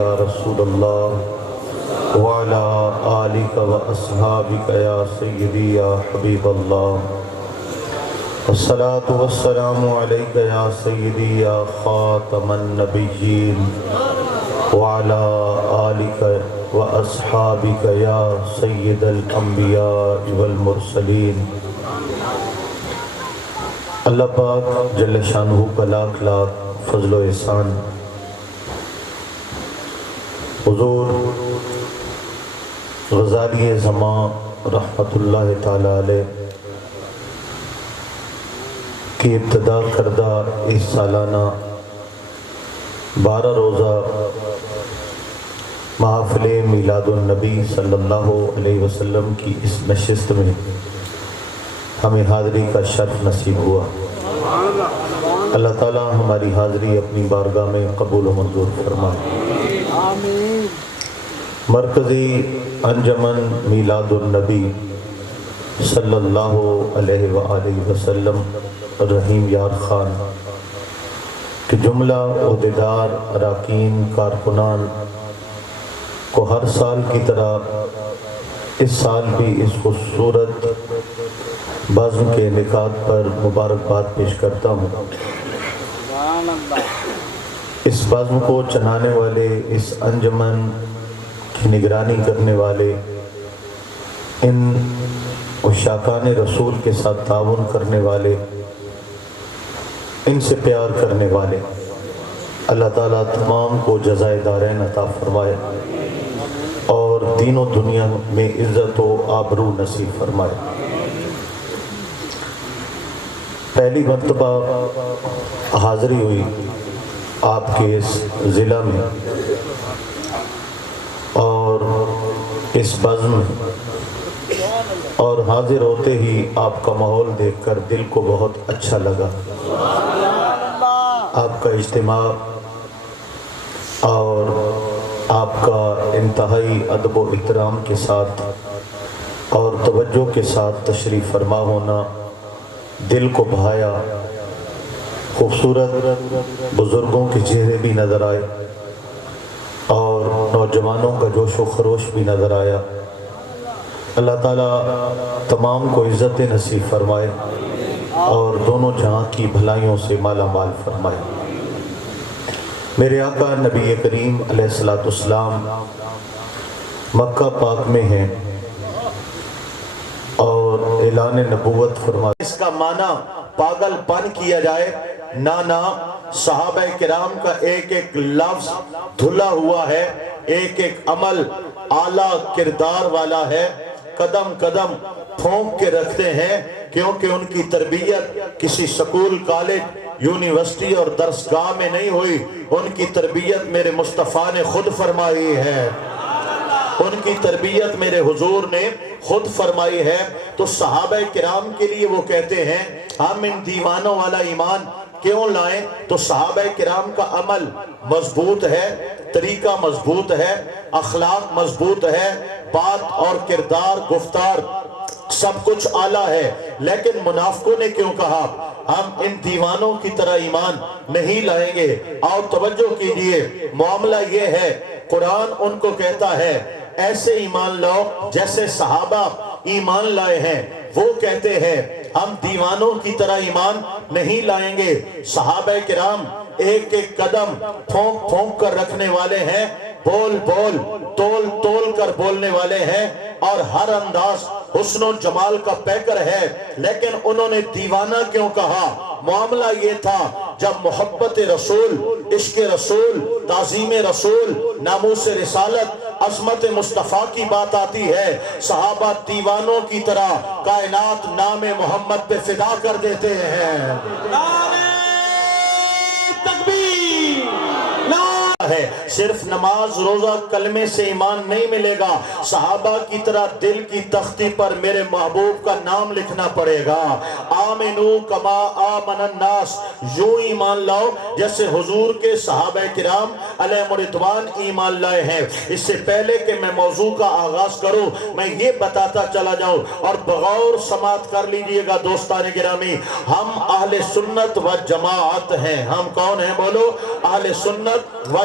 یا رسول اللہ وعلا آلک و اصحابک یا سیدی یا حبیب اللہ والصلاة والسلام علیک یا سیدی یا خاتم النبیین وعلا آلک و اصحابک یا سید الانبیاء والمرسلین۔ اللہ پاک جل شانہ کا لاکھ لاکھ فضل و احسان حضور غزالی زمان رحمت اللہ تعالی علیہ کی ابتدا کردہ اس سالانہ 12 روزہ محافل میلاد النبی صلی اللہ علیہ وسلم کی اس نشست میں ہمیں حاضری کا شرف نصیب ہوا۔ اللہ تعالیٰ ہماری حاضری اپنی بارگاہ میں قبول و منظور فرمائے۔ مرکزی انجمن میلاد النبی صلی اللہ علیہ وآلہ وسلم رحیم یار خان کہ جملہ عہدیدار اراکین کارکنان کو ہر سال کی طرح اس سال بھی اس خوبصورت بزم کے انعقاد پر مبارکباد پیش کرتا ہوں۔ اس بزم کو چلانے والے، اس انجمن کی نگرانی کرنے والے، ان عشاقان رسول کے ساتھ تعاون کرنے والے، ان سے پیار کرنے والے، اللہ تعالیٰ تمام کو جزائے دارین عطا فرمائے اور دین و دنیا میں عزت و آبرو نصیب فرمائے۔ پہلی مرتبہ حاضری ہوئی آپ کے اس ضلع میں اور اس بزم میں، اور حاضر ہوتے ہی آپ کا ماحول دیکھ کر دل کو بہت اچھا لگا۔ آپ کا اجتماع اور آپ کا انتہائی ادب و احترام کے ساتھ اور توجہ کے ساتھ تشریف فرما ہونا دل کو بھایا۔ خوبصورت بزرگوں کے چہرے بھی نظر آئے اور نوجوانوں کا جوش و خروش بھی نظر آیا۔ اللہ تعالیٰ تمام کو عزت نصیب فرمائے اور دونوں جہاں کی بھلائیوں سے مالا مال فرمائے۔ میرے آقا نبی کریم علیہ السلام مکہ پاک میں ہیں اور اعلان نبوت فرمائے۔ اس کا معنی پاگل پن کیا جائے نہ، صحابہ کرام کا ایک ایک لفظ دھلا ہوا ہے، ایک ایک عمل اعلیٰ کردار والا ہے، قدم قدم پھونک کے رکھتے ہیں، کیونکہ ان کی تربیت کسی سکول، کالج، یونیورسٹی اور درسگاہ میں نہیں ہوئی، ان کی تربیت میرے مصطفیٰ نے خود فرمائی ہے، ان کی تربیت میرے حضور نے خود فرمائی ہے۔ تو صحابہ کرام کے لیے وہ کہتے ہیں ہم ان دیوانوں والا ایمان کیوں لائیں؟ تو صحابہ کرام کا عمل مضبوط ہے، طریقہ مضبوط ہے، اخلاق مضبوط ہے، بات اور کردار گفتار سب کچھ اعلیٰ ہے، لیکن منافقوں نے کیوں کہا ہم ان دیوانوں کی طرح ایمان نہیں لائیں گے؟ آؤ توجہ کیجئے، معاملہ یہ ہے، قرآن ان کو کہتا ہے ایسے ایمان لاؤ جیسے صحابہ ایمان لائے ہیں۔ وہ کہتے ہیں ہم دیوانوں کی طرح ایمان نہیں لائیں گے۔ صحابہ کرام ایک ایک قدم پھونک پھونک کر رکھنے والے ہیں، بول بول تول تول کر بولنے والے ہیں، اور ہر انداز حسن و جمال کا پیکر ہے، لیکن انہوں نے دیوانہ کیوں کہا؟ معاملہ یہ تھا جب محبت رسول، عشق رسول، تعظیم رسول، ناموس رسالت، عظمت مصطفیٰ کی بات آتی ہے، صحابہ دیوانوں کی طرح کائنات نام محمد پہ فدا کر دیتے ہیں۔ نعرہ تکبیر! ہے صرف نماز روزہ کلمے سے ایمان نہیں ملے گا، صحابہ کی طرح دل کی تختی پر میرے محبوب کا نام لکھنا پڑے گا۔ آمنو کما آمن الناس، یوں ایمان لاؤ جیسے حضور کے صحابہ کرام علیہ رضوان ایمان لائے ہیں۔ اس سے پہلے کہ میں موضوع کا آغاز کروں میں یہ بتاتا چلا جاؤں اور بغور سماعت کر لیجئے گا دوستان گرامی، ہم اہل سنت و جماعت ہیں۔ ہم کون ہیں؟ بولو، اہل سنت و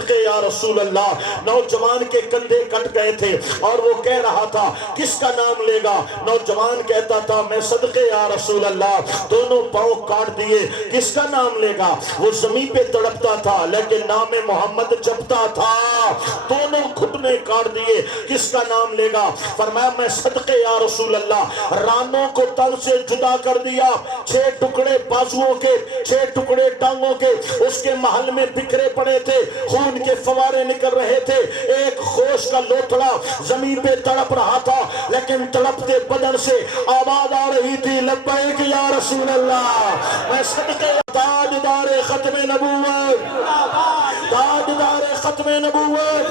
صدقے یا رسول اللہ. نوجوان کے کندھے کٹ گئے تھے اور وہ کہہ رہا تھا کس کا نام لے گا. نوجوان کہتا تھا میں صدقے یا رسول اللہ. دونوں پاؤں کاٹ دیے, کس کا نام لے گا. وہ زمین پہ تڑپتا تھا لیکن نام محمد جپتا تھا. دونوں گھٹنے کاٹ دیے, کس کا نام لے گا. فرمایا میں صدقے یا رسول اللہ. رانوں کو تن سے جدا کر دیا, 6 ٹکڑے بازوؤں کے, 6 ٹکڑے ٹانگوں کے اس کے محل میں بکھرے پڑے تھے, خون کے فوارے نکل رہے تھے. ایک گوشت کا لوتھڑا زمین پہ تڑپ رہا تھا لیکن تڑپتے بدن سے آواز آ رہی تھی لبیک یا رسول اللہ. میں صدقے تاجدار ختم نبوت, تاجدار ختم نبوت,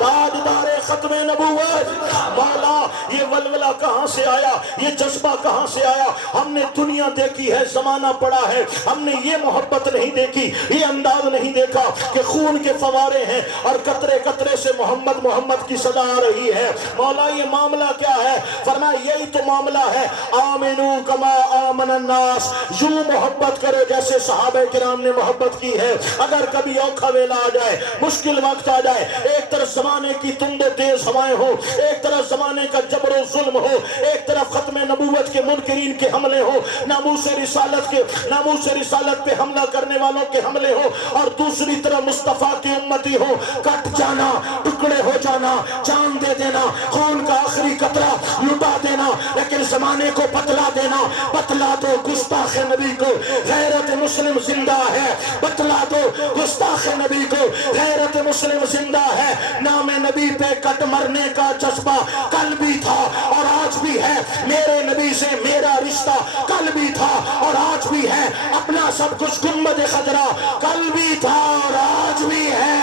تاجدار ختم نبوت. مولا یہ ولولہ کہاں سے آیا, یہ جذبہ کہاں سے آیا. ہم نے دنیا دیکھی ہے, زمانہ پڑا ہے, ہم نے یہ محبت نہیں دیکھی, یہ انداز نہیں دیکھا کہ خون کے فوارے ہیں اور قطرے قطرے سے محمد محمد کی صدا آ رہی ہے. مولا یہ معاملہ کیا ہے. فرمایا یہی تو معاملہ ہے, آمنو کما آمن الناس. یوں محبت کرو جیسے صحابہ کرام نے محبت کی ہے. اگر کبھی اوکھا ویلا آ جائے, مشکل وقت آ جائے, ایک طرف زمانے کی تند و تیز ہوائیں ہو, ایک طرف زمانے کا جبر و ظلم ہو, ایک طرف ختم نبوت کے منکرین کے حملے ہو, ناموس رسالت پہ حملہ کرنے والوں کے حملے ہو, اور دوسری طرف مصطفیٰ کی امتی ہو, کٹ جانا, ٹکڑے ہو جانا, جان دے دینا, خون کا آخری قطرہ لٹا دینا, لیکن زمانے کو بتلا دینا. بتلا دو گستاخ نبی کو غیرت مسلم زندہ ہے, بتلا دو گستاخ نبی کو غیرت مسلم زندہ ہے. نام نبی پہ کٹ مرنے کا جذبہ کل بھی تھا اور آج بھی ہے. میرے نبی سے میرا رشتہ کل بھی تھا اور آج بھی ہے. اپنا سب کچھ گنبد خضرا کل بھی تھا اور آج بھی ہے.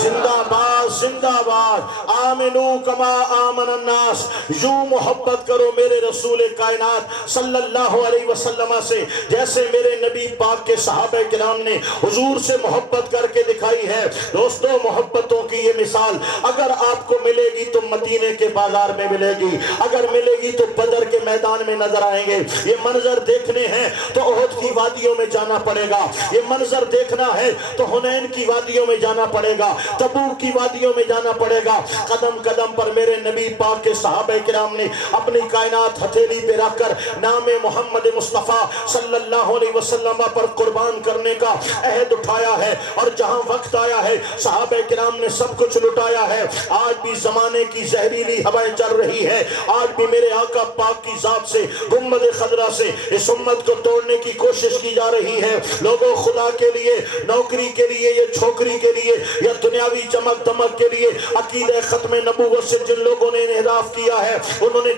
زندہ باد, زندہ باد. آمنو کما آمن الناس. یوں محبت کرو میرے رسول کائنات صلی اللہ علیہ وسلم سے جیسے میرے نبی پاک کے صحابہ کرام نے حضور سے محبت کر کے دکھائی ہے. دوستو محبتوں کی یہ مثال اگر آپ کو ملے گی تو مدینے کے بازار میں ملے گی, اگر ملے گی تو بدر کے میدان میں نظر آئیں گے. یہ منظر دیکھنے ہیں تو احد کی وادیوں میں جانا پڑے گا, یہ منظر دیکھنا ہے تو حنین کی وادیوں میں جانا پڑے گا, تبوک کی وادیوں میں جانا پڑے گا. قدم قدم پر میرے نبی پاک کے صحابہ کرام نے اپنی کائنات ہتھیلی پہ رکھ کر نام محمد مصطفیٰ صلی اللہ علیہ وسلم پر قربان کرنے کا عہد اٹھایا ہے. اور جہاں وقت آیا ہے صحابہ کرام نے سب کچھ لٹایا ہے. آج بھی زمانے کی زہریلی ہوائیں چل رہی ہے, آج بھی میرے آقا پاک کی ذات سے گنبد خضرا سے اس امت کو توڑنے کی کوشش کی جا رہی ہے. لوگوں خدا کے لیے, نوکری کے لیے, یہ چھوکری کے لیے, یا دنیاوی چمک دمک کے لیے عقیدہ ختم نبوت سے جن لوگوں نے انحراف کیا ہے انہوں نے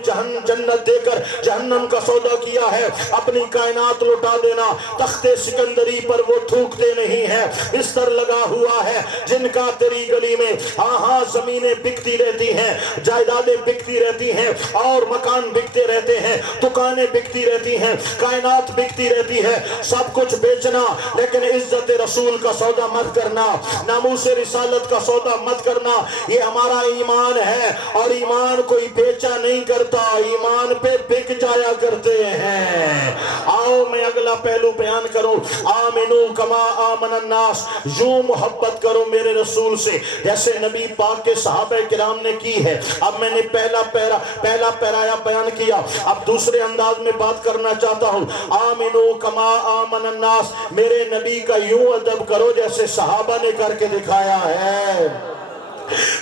جنت دے کر جہنم کا سودا کیا ہے. اپنی کائنات لٹا دینا, تخت سکندری پر وہ تھوکتے نہیں ہیں. بستر لگا ہوا ہے جن کا تیری گلی میں ہاں زمینیں بکتی رہتی ہیں, جائیدادیں بکتی رہتی ہیں, اور مکان بکتے رہتے ہیں, دکانیں بکتی رہتی ہیں, کائنات بکتی رہتی ہے. سب کچھ بیچنا لیکن عزت رسول کا سودا مت کرنا, ناموس رسالت کا سودا مت کرنا. یہ ہمارا ایمان ہے اور ایمان کوئی بیچا نہیں کرتا, ایمان پہ بک جایا کرتے ہیں. آؤ میں اگلا پہلو بیان کروں. آمنو کما آمن الناس. یوں محبت کرو میرے رسول سے جیسے نبی پاک کے صحابہ کرام نے کی ہے. اب میں نے پہلا پیرایا بیان کیا, اب دوسرے انداز میں بات کرنا چاہتا ہوں. آمنو کما آمن الناس. میرے نبی کا یوں ادب کرو جیسے صحابہ نے کر کے دکھایا ہے.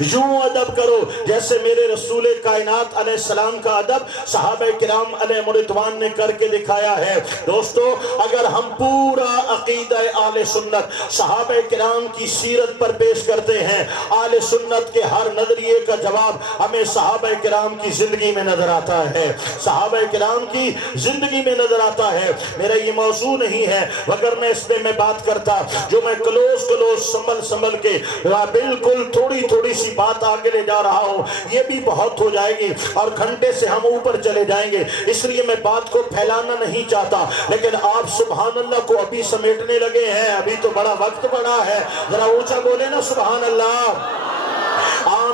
یوں ادب کرو جیسے میرے رسول کائنات علیہ السلام کا ادب صحابہ کرام علیہ رضوان نے کر کے دکھایا ہے. دوستو اگر ہم پورا عقیدہ اہل سنت صحابہ کرام کی سیرت پر پیش کرتے ہیں, اہل سنت کے ہر نظریے کا جواب ہمیں صحابہ کرام کی زندگی میں نظر آتا ہے, صحابہ کرام کی زندگی میں نظر آتا ہے. میرا یہ موضوع نہیں ہے وگرنہ اس میں بات کرتا جو میں کلوز سنبھل کے بالکل تھوڑی سی بات آگے لے جا رہا ہوں, یہ بھی بہت ہو جائے گی اور گھنٹے سے ہم اوپر چلے جائیں گے. اس لیے میں بات کو پھیلانا نہیں چاہتا, لیکن آپ سبحان اللہ کو ابھی سمیٹنے لگے ہیں, ابھی تو بڑا وقت پڑا ہے. ذرا اونچا بولے نا سبحان اللہ.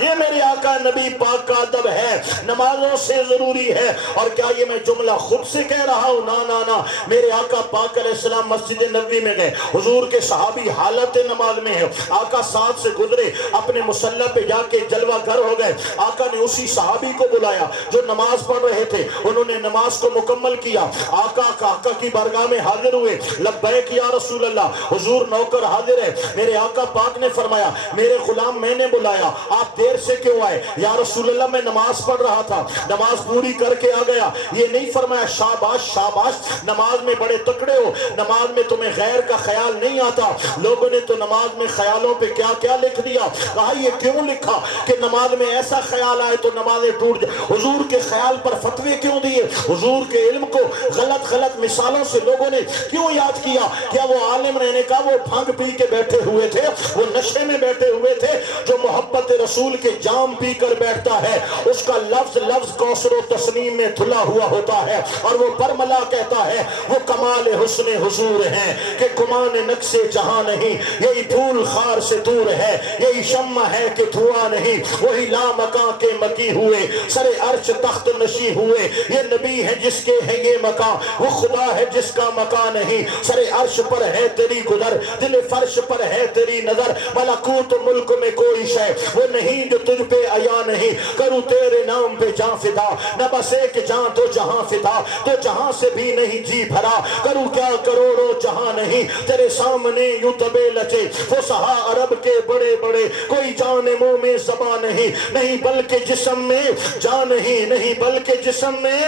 یہ میرے آقا نبی پاک کا ادب ہے، نمازوں سے ضروری ہے۔ اور کیا یہ میں جملہ خود سے کہہ رہا ہوں؟ نا نا نا، میرے آقا پاک علیہ السلام مسجد نبوی میں گئے، حضور کے صحابی حالت نماز میں ہے، آقا ساتھ سے گزرے، اپنے مصلی پہ جا کے جلوہ گر ہو گئے۔ آقا نے اسی صحابی کو بلایا جو نماز پڑھ رہے تھے، انہوں نے نماز کو مکمل کیا، آقا کی بارگاہ میں حاضر ہوئے، لبیک یا رسول اللہ، حضور نوکر حاضر ہے۔ میرے آقا پاک نے فرمایا میرے غلام میں نے بلایا، آپ دیر سے کیوں آئے؟ یا رسول اللہ میں نماز پڑھ رہا تھا، نماز پوری کر کے آ گیا۔ یہ نہیں فرمایا شاباش شاباش، نماز میں بڑے تکڑے ہو، نماز میں تمہیں غیر کا خیال نہیں آتا۔ لوگوں نے تو نماز میں خیالوں پہ کیا کیا لکھ دیا، کہا یہ کیوں لکھا کہ نماز میں ایسا خیال آئے تو نمازیں ٹوٹ جائے؟ حضور کے خیال پر فتوے کیوں دیے؟ حضور کے علم کو غلط غلط مثالوں سے لوگوں نے کیوں یاد کیا؟ کیا وہ عالم نے کہا وہ بھنگ پی کے بیٹھے ہوئے تھے، وہ نشے میں بیٹھے ہوئے تھے؟ جو محبت رسول کے جام پی کر بیٹھتا ہے اس کا لفظ لفظ کوثر و تسنیم میں دھلا ہوا ہوتا ہے، اور وہ برملا کہتا ہے وہ کمال حسن حضور ہیں کہ گمان نقص جہاں نہیں، یہی پھول خار سے دور ہے، یہی شمع ہے کہ دھواں نہیں، وہی لامکاں کے مکی ہوئے، سر عرش تخت نشی ہوئے، یہ نبی ہے جس کے ہے یہ مکان، وہ خدا ہے جس کا مکان نہیں، سر عرش پر ہے تیری قدر، دل فرش پر ہے تیری نظر، ملکوت ملک میں کوئی شے وہ نہیں جو تجھ پہ عیا نہیں، کروں تیرے نام پہ جان فدا، نہ بس ایک جان تو جہاں فدا، تو جہاں سے بھی نہیں جی بھرا، کروں کیا کروڑوں جہاں نہیں، تیرے سامنے یوں تبے لچے فصحا عرب کے بڑے بڑے، کوئی جان منہ میں زبان نہیں، نہیں بلکہ جسم میں جان نہیں، نہیں بلکہ جسم میں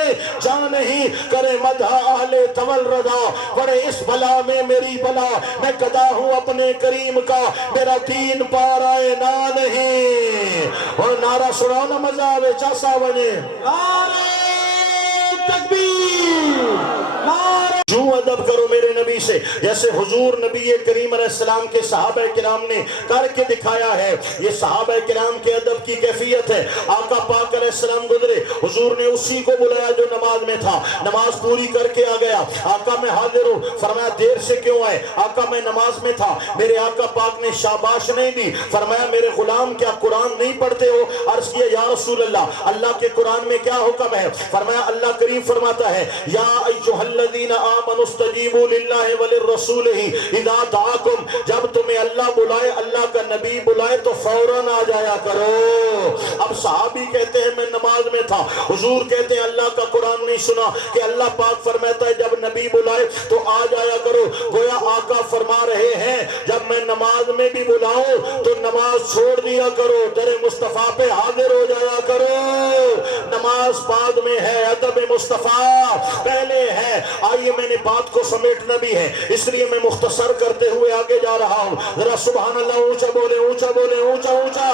جان نہیں، کرے مدح اہل طول رضا، بڑے اس بلا میں میری بلا، میں گدا ہوں اپنے کریم کا، میرا دین پارائے نہ نہیں۔ اور نعرہ سناؤ نا مزہ آوے چاسا بنے، نعرہ تکبیر، نعرہ جو ادب کرو میرے نبی سے جیسے حضور نبی کریم علیہ السلام کے صحابہ کرام نے کر کے دکھایا ہے۔ یہ صحابہ کرام کے ادب کی کیفیت ہے۔ آقا پاک علیہ السلام گزرے، حضور نے اسی کو بلایا جو نماز میں تھا، نماز پوری کر کے آ گیا، آقا میں حاضر ہوں، فرمایا دیر سے کیوں آئے؟ آقا میں نماز میں تھا۔ میرے آقا پاک نے شاباش نہیں دی، فرمایا میرے غلام کیا قرآن نہیں پڑھتے ہو؟ عرض کیا یا رسول اللہ اللہ کے قرآن میں کیا حکم ہے؟ فرمایا اللہ کریم فرماتا ہے یا ایھا الذین آمنوا استجیبوا للہ وللرسول اذا دعاکم، جب تمہیں اللہ بلائے، اللہ کا نبی بلائے تو فوراً آ جایا کرو۔ اب صحابی کہتے ہیں میں نماز میں تھا، حضور کہتے ہیں اللہ کا قرآن نہیں سنا کہ اللہ پاک فرماتا ہے جب نبی بلائے تو آ جایا کرو۔ گویا آقا فرما رہے ہیں جب میں نماز میں بھی بلاؤں تو نماز چھوڑ دیا کرو، در مصطفیٰ پہ حاضر ہو جایا کرو۔ نماز بعد میں ہے، ادب مصطفیٰ پہلے ہے۔ آئیے میں نے بات کو سمیٹنا بھی ہے اس لیے میں مختصر کرتے ہوئے آگے جا رہا ہوں، ذرا سبحان اللہ اونچا بولے، اونچا بولے، اونچا اونچا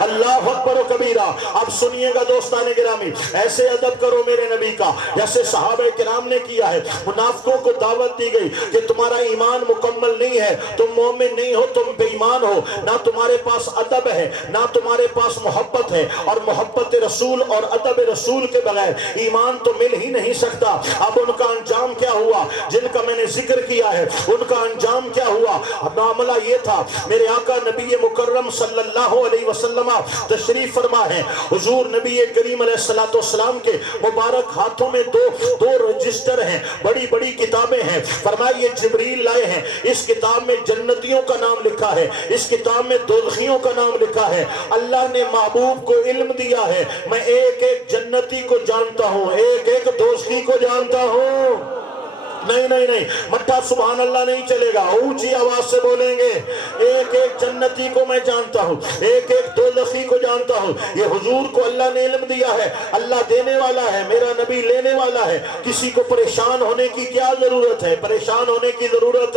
اللہ اکبر و کبیرہ۔ اب سنیے گا دوستان گرامی، ایسے ادب کرو میرے نبی کا جیسے صحابہ کرام نے کیا ہے۔ منافقوں کو دعوت دی گئی کہ تمہارا ایمان مکمل نہیں ہے، تم مومن نہیں ہو، تم بے ایمان ہو، نہ تمہارے پاس ادب ہے نہ تمہارے پاس محبت ہے، اور محبت رسول اور ادب رسول کے بغیر ایمان تو مل ہی نہیں سکتا۔ اب ان کا انجام کیا ہوا؟ جن کا میں نے ذکر کیا ہے ان کا انجام کیا ہوا؟ معاملہ یہ تھا، میرے آقا نبی مکرم صلی اللہ علیہ وسلم تشریف فرما ہے، حضور نبی کریم علیہ السلام کے مبارک ہاتھوں میں دو رجسٹر ہیں، بڑی بڑی کتابیں ہیں، فرمایا یہ جبریل لائے ہیں، اس کتاب میں جنتیوں کا نام لکھا ہے، اس کتاب میں دوزخیوں کا نام لکھا ہے۔ اللہ نے محبوب کو علم دیا ہے، میں ایک ایک جنتی کو جانتا ہوں، ایک ایک دوزخی کو جانتا ہوں۔ نہیں نہیں نہیں، مٹھا سبحان اللہ نہیں چلے گا، اونچی آواز سے بولیں گے، ایک ایک جنتی کو میں جانتا ہوں، ایک ایک دوزخی کو جانتا ہوں۔ یہ حضور کو اللہ نے علم دیا ہے، اللہ دینے والا ہے، میرا نبی لینے والا ہے۔ کسی کو پریشان ہونے کی کیا ضرورت ہے؟ پریشان ہونے کی ضرورت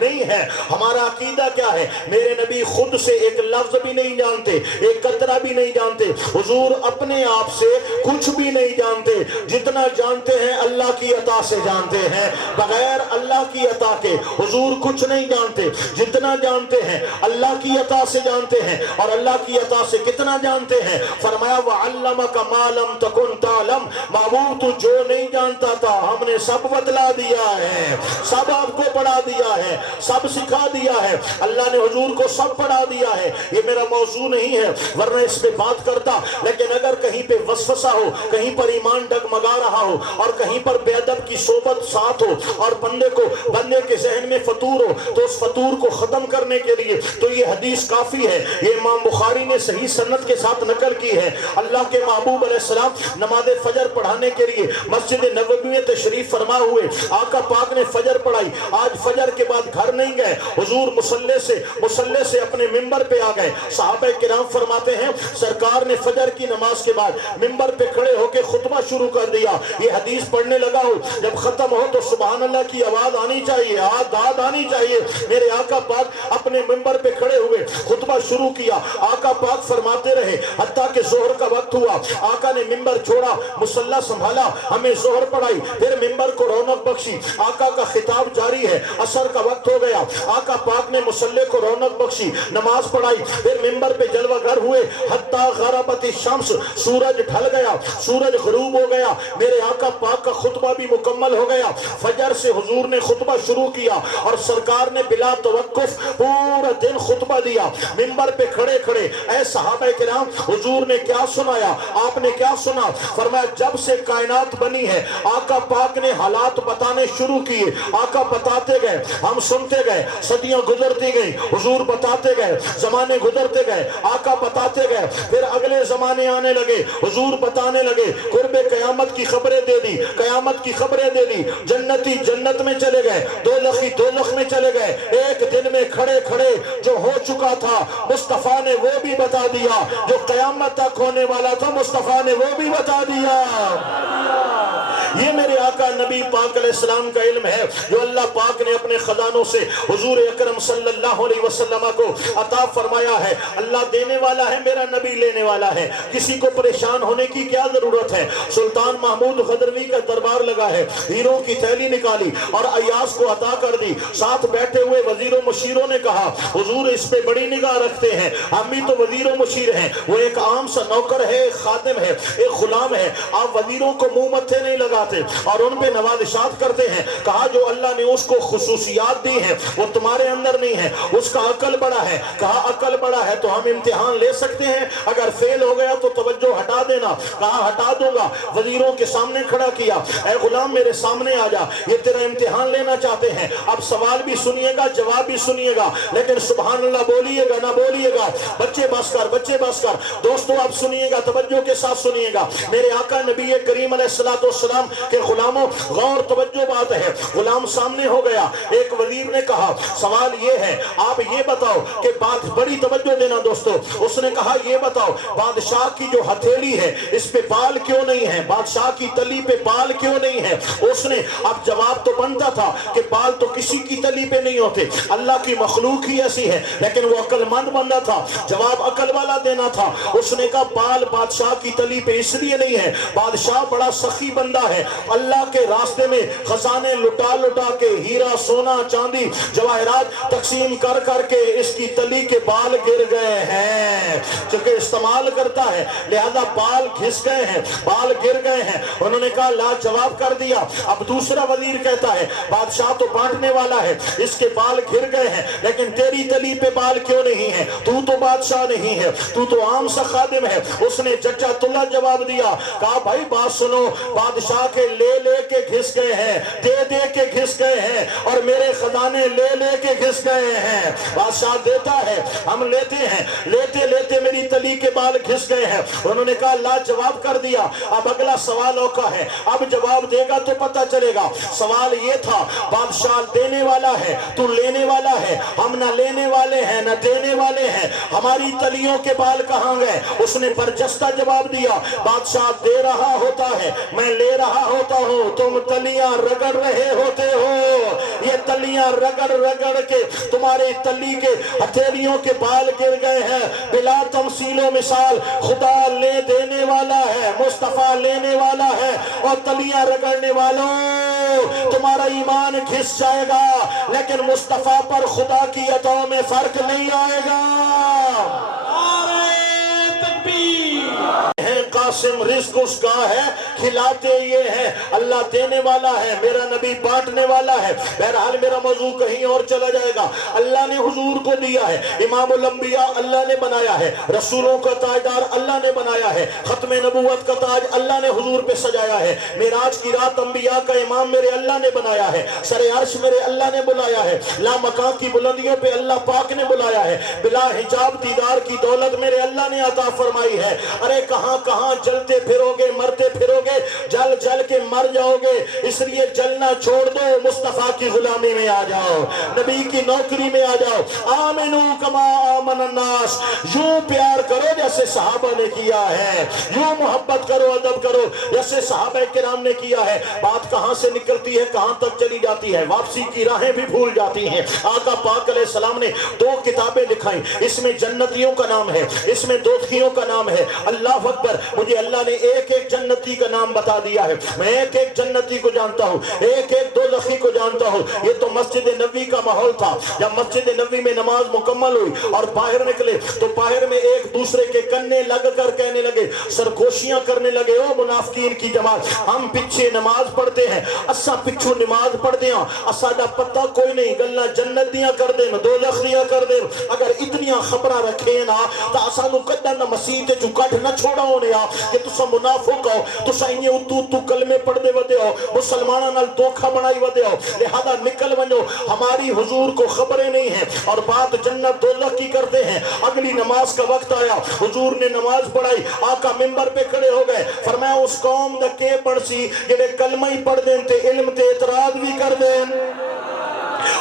نہیں ہے۔ ہمارا عقیدہ کیا ہے؟ میرے نبی خود سے ایک لفظ بھی نہیں جانتے، ایک قطرہ بھی نہیں جانتے، حضور اپنے آپ سے کچھ بھی نہیں جانتے، جتنا جانتے ہیں اللہ کی عطا سے جانتے ہیں، بغیر اللہ کی عطا کے حضور کچھ نہیں جانتے، جتنا جانتے ہیں اللہ کی عطا سے جانتے ہیں، اور اللہ کی عطا سے کتنا جانتے ہیں؟ فرمایا وَعَلَّمَكَ مَا لَمْ تَكُنْ تَعْلَمْ، محبوب تو جو نہیں جانتا تھا ہم نے سب بتلا دیا ہے، سب آپ کو پڑھا دیا ہے، سب سکھا دیا ہے، اللہ نے حضور کو سب پڑھا دیا ہے۔ یہ میرا موضوع نہیں ہے ورنہ اس پہ بات کرتا، لیکن اگر کہیں پہ وسوسہ ہو، کہیں پر ایمان ڈگمگا رہا ہو اور کہیں پر بے ادب کی صحبت ساتھ ہو اور بندے کے ذہن میں فطور ہو تو اس فطور کو ختم کرنے کے لیے تو یہ حدیث کافی ہے۔ یہ امام بخاری نے صحیح سند کے ساتھ نقل کی ہے۔ اللہ کے محبوب علیہ السلام نماز فجر پڑھانے کے لیے مسجد نبوی میں تشریف فرما ہوئے، آقا پاک نے فجر پڑھائی۔ آج فجر کے بعد گھر نہیں گئے، حضور مصلی سے اپنے ممبر پہ آ گئے۔ صحابہ کرام فرماتے ہیں سرکار نے فجر کی نماز کے بعد ممبر پہ کھڑے ہو کے خطبہ شروع کر دیا۔ یہ حدیث پڑھنے لگا ہوں، جب ختم ہو تو سبحان اللہ کی آواز آنی چاہیے، داد آنی چاہیے۔ میرے آقا پاک اپنے ممبر پہ کھڑے ہوئے، خطبہ شروع کیا، آقا پاک فرماتے رہے حتیٰ کہ ظہر کا وقت ہوا۔ آقا نے ممبر چھوڑا، مصلی سنبھالا، ہمیں ظہر پڑھائی، پھر ممبر کو رونق بخشی۔ آقا کا خطاب جاری ہے، عصر کا وقت ہو گیا، آقا پاک نے مصلی کو رونق بخشی، نماز پڑھائی، پھر ممبر پہ جلوہ گر ہوئے حتیٰ غربت الشمس، سورج ڈھل گیا، سورج غروب ہو گیا، میرے آقا پاک کا خطبہ بھی مکمل ہو گیا۔ فجر سے حضور نے خطبہ شروع کیا اور سرکار نے بلا توقف پورا دن خطبہ دیا۔ ممبر پہ کھڑے کھڑے اے صحابہ کرام حضور نے کیا سنایا؟ آپ نے کیا سنا؟ فرمایا جب سے کائنات بنی ہے آقا پاک نے حالات بتانے شروع کیے، آقا بتاتے گئے، ہم سنتے گئے، صدیاں گزرتی گئی، حضور بتاتے گئے، زمانے گزرتے گئے، آقا بتاتے گئے، پھر اگلے زمانے آنے لگے، حضور بتانے لگے، قرب قیامت کی خبریں دے دی، قیامت کی خبریں دے دی، جنتی جنت میں چلے گئے، دوزخی دوزخ میں چلے گئے۔ ایک دن میں کھڑے کھڑے جو ہو چکا تھا مصطفیٰ نے وہ بھی بتا دیا، جو قیامت تک ہونے والا تھا مصطفیٰ نے وہ بھی بتا دیا۔ یہ میرے آقا نبی پاک علیہ السلام کا علم ہے جو اللہ پاک نے اپنے خزانوں سے حضور اکرم صلی اللہ علیہ وسلم کو عطا فرمایا ہے۔ اللہ دینے والا ہے، میرا نبی لینے والا ہے، کسی کو پریشان ہونے کی کیا ضرورت ہے؟ سلطان محمود غدروی کا دربار لگا ہے، ہیروں کی تھیلی نکالی اور ایاز کو عطا کر دی۔ ساتھ بیٹھے ہوئے وزیر و مشیروں نے کہا حضور اس پہ بڑی نگاہ رکھتے ہیں، ہم بھی تو وزیر و مشیر ہیں، وہ ایک عام سا نوکر ہے، ایک خادم ہے، ایک غلام ہے، آپ وزیروں کو منہ متھے نہیں لگاتے اور ان پہ نوازشات کرتے ہیں۔ کہا جو اللہ نے اس کو خصوصیات دی ہیں وہ تمہارے اندر نہیں ہے، اس کا عقل بڑا ہے۔ کہا عقل بڑا ہے تو ہم امتحان لے سکتے ہیں، اگر فیل ہو گیا تو توجہ ہٹا دینا۔ کہا ہٹا دوں گا، وزیروں کے سامنے کھڑا کیا، اے غلام میرے سامنے آ جا، یہ تیرا امتحان لینا چاہتے ہیں، اب سوال بھی سنیے گا جواب بھی سنیے گا، لیکن سبحان اللہ بولیے گا نہ بولیے گا۔ بچے بس کر، بچے بس کر، دوستو آپ سنیے گا، توجہ کے ساتھ سنیے گا۔ میرے آقا نبی کریم علیہ السلام کے غلاموں غور توجہ بات ہے، غلام سامنے ہو گیا۔ ایک وزیر نے کہا سوال یہ ہے آپ یہ بتاؤ کہ بات بڑی توجہ دینا دوستو، اس نے کہا یہ بتاؤ بادشاہ کی جو ہتھیلی ہے اس پہ بال کیوں نہیں ہے؟ بادشاہ کی تلی پہ بال کیوں نہیں ہے؟ اس نے اب جواب تو بنتا تھا کہ بال تو کسی کی تلی پہ نہیں ہوتے، اللہ کی مخلوق ہی ایسی ہے، لیکن وہ عقل مند بندہ تھا، جواب عقل والا دینا تھا۔ اس نے کہا بال بادشاہ کی تلی پہ اس لیے نہیں ہے، بادشاہ بڑا سخی بندہ ہے، اللہ کے راستے میں خزانے لٹا لٹا کے ہیرا سونا چاندی جواہرات تقسیم کر کر کے اس کی تلی کے بال گر گئے ہیں، چونکہ استعمال کرتا ہے لہذا بال گھس گئے ہیں، بال گر گئے ہیں۔ انہوں نے کہا لا جواب کر دیا۔ اب دوسرا وزیر کہتا ہے بادشاہ تو بانٹنے والا ہے، اس کے بال گر گئے ہیں، لیکن تیری تلی پہ بال کیوں نہیں ہے؟ تو تو بادشاہ نہیں ہے، تو تو عام سا خادم ہے۔ اس نے چچا تلا جواب دیا، کہا بھائی بات سنو، بادشاہ کے لے لے کے گھس گئے ہیں، دے دے کے گھس گئے ہیں، اور میرے خزانے لے لے کے گھس گئے ہیں۔ بادشاہ دیتا ہے ہم لیتے ہیں، لیتے لیتے میری تلی کے بال گھس گئے ہیں۔ انہوں نے کہا لا جواب کر دیا۔ اب اگلا سوال اوکا ہے، اب جواب دے گا تو پتہ چلے گا۔ سوال یہ تھا بادشاہ دینے والا ہے تو لینے والا ہے، ہم نہ لینے والے ہیں نہ دینے والے ہیں، ہماری تلیوں کے بال کہاں گئے؟ اس نے برجستہ جواب دیا بادشاہ دے رہا ہوتا ہے، میں لے رہا ہوتا ہوں، تم تلیاں رگڑ رہے ہوتے ہو، یہ تلیاں رگڑ رگڑ کے تمہاری تلی کے ہتھیلیوں کے بال گر گئے ہیں۔ بلا تمثیل و مثال خدا لے دینے والا ہے، مصطفیٰ لینے والا ہے، اور تلیاں رگڑنے والوں تمہارا ایمان گھس جائے گا، لیکن مصطفیٰ پر خدا کی عطاؤں میں فرق نہیں آئے گا۔ قاسم رزق اس کا ہے کھلاتے یہ ہیں، اللہ دینے والا ہے، میرا نبی بانٹنے والا ہے۔ بہرحال میرا موضوع کہیں اور چلا جائے گا۔ اللہ نے حضور کو دیا ہے، امام الانبیاء اللہ نے بنایا ہے، رسولوں کا تاجدار اللہ نے بنایا ہے، ختم نبوت کا تاج اللہ نے حضور پہ سجایا ہے، معراج کی رات انبیاء کا امام میرے اللہ نے بنایا ہے، سر عرش میرے اللہ نے بلایا ہے، لا مکان کی بلندیوں پہ اللہ پاک نے بلایا ہے، بلا حجاب دیدار کی دولت میرے اللہ نے عطا فرمائی ہے۔ ارے کہاں کہاں جلتے پھرو گے، مرتے پھرو گے، جل جل کے مر جاؤ گے، اس لیے جلنا چھوڑ دو، مصطفیٰ کی غلامی میں آ جاؤ، نبی کی نوکری میں آ جاؤ۔ آمنو کما آمن الناس، یوں پیار کرو جیسے صحابہ نے کیا ہے، یوں محبت کرو، ادب کرو جیسے صحابہ کرام نے کیا ہے۔ بات کہاں سے نکلتی ہے، کہاں تک چلی جاتی ہے، واپسی کی راہیں بھی بھول جاتی ہیں۔ آقا پاک علیہ السلام نے 2 کتابیں لکھائیں، اس میں جنتیوں کا نام ہے، اس میں دوزخیوں کا نام ہے۔ اللہ اکبر، مجھے اللہ نے ایک ایک جنتی کا نام بتا دیا ہے، میں ایک ایک جنتی کو جانتا ہوں، ایک ایک دوزخی کو جانتا ہوں۔ یہ تو مسجد نبوی کا ماحول تھا، جب مسجد نبوی میں نماز مکمل ہوئی اور باہر نکلے تو باہر میں ایک دوسرے کے کنے لگ کر کہنے لگے، سرگوشیاں کرنے لگے، او منافقین کی جماعت، ہم پیچھے نماز پڑھتے ہیں، اسا پچھو نماز پڑھتے ہیں، اسا دا پتہ کوئی نہیں، گلنا جنت دیاں کر دیں، دوزخ دیاں کر دیں۔ اگر اتنیاں خبرہ رکھیں نا تو اسا نو کدہ نہ مسیح تے جو کٹ نہ چھوڑا ہونے آ کہ تسا منافق ہو، تسا انہیں اتو کلمے پڑھ دے ودے ہو، مسلمانہ نال دھوکھا بنائی ودے ہو، لہذا نکل ونجو، ہماری حضور کو خبریں نہیں ہیں اور بات جنت دوزخ کی کرتے ہیں۔ اگلی نماز کا وقت آیا، حضور نے نماز پڑھائی، آقا منبر پہ کھڑے ہو گئے، فرمایا اس قوم دا کے پڑھ سی جنہیں کلمہ ہی پڑھ دیں تے علم تے اعتراض بھی کر دیں،